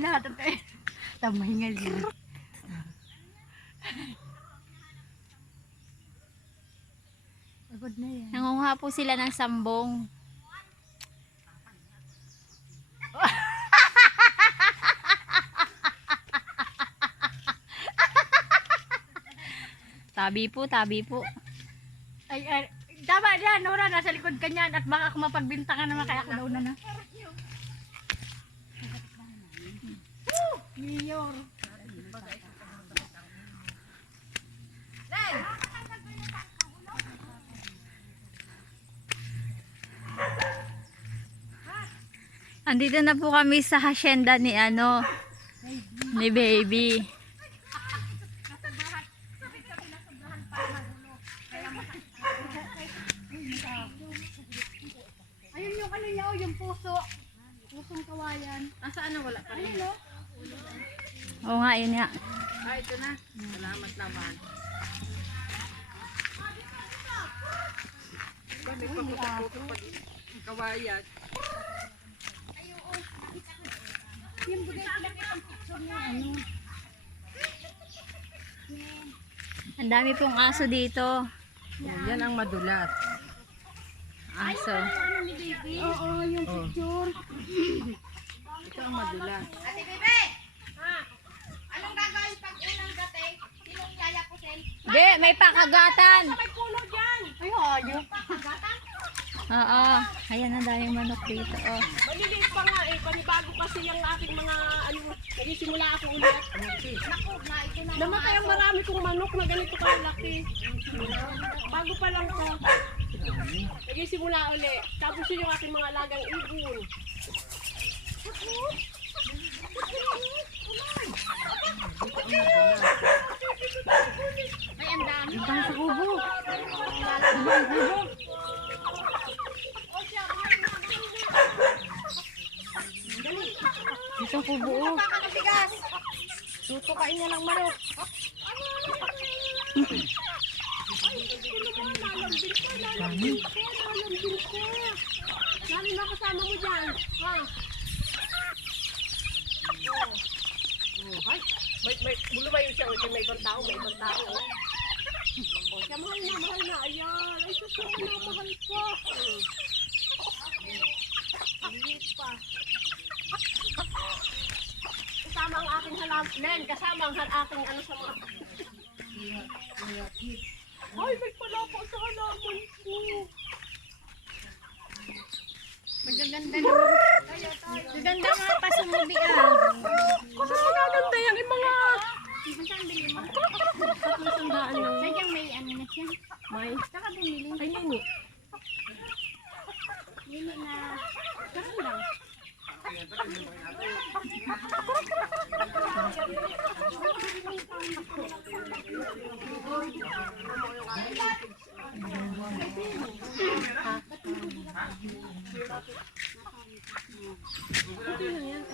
lahat. At eh, tamahingal yun. Pagod na yan. Nangunguha po sila ng sambong. tabi po, tabi po. Ay, ay, tama yan, Nora, nasa likod ka niyan at baka kung mapagbintangan naman kaya ako nauna na. Mayor. Andito na po kami sa hacienda ni ano, ni baby. Ayun yung ano niya, oh, yung puso. Pusong kawayan. Asa ano wala pa rin? Ayun, Oo nga, yun nga. Ah, ito na. Salamat naman. May paputok pa kawayan. Yung bugay sila kitang picture niya, ano. Ang dami pong aso dito. Yan ang madulas. Aso. Ano? Oo, yung picture. Ito ang madulas. Ate Bebe! Be, may pakagatan. May puno dyan! Ay, hayop. Pagatan? Oo. Ayan, ang daming manok dito. Oh. Maliliit pa nga eh. Panibago kasi yung aking mga ano, nagsisimula ako ulit. Naku, na ito na. Namatay ang marami kong manok na ganito kalaki. Bago pa lang to. Nagsisimula ulit. Tapos yun yung aking mga alagang ibon. Ay, ang dami. Yung sa kubo. Ito ang kubo. oh. Pakakatigas! Tutukain niya ng manok. Dami. Lalo na kasama mo dyan. Ha? Oh. Oh. Ay, may, may, bulo ba yun siya? May, may ibang tao, may ibang tao. Siya mahal na, mahal na. Ayan. Ay, sus, mahal na, mahal pa. Hmm. Ang liit pa. Kasama ang aking halam. Len, kasama ang aking ano sa mga... Ay, may palapa sa halaman ko. Magaganda naman. Maganda nga pa sumubi ah. Kasi magaganda yan yung mga... Saan bili mo? Sandaan lang. Sadyang may ano na siya. May. Saka bumili. Ay, nini. Bili na. Saan lang?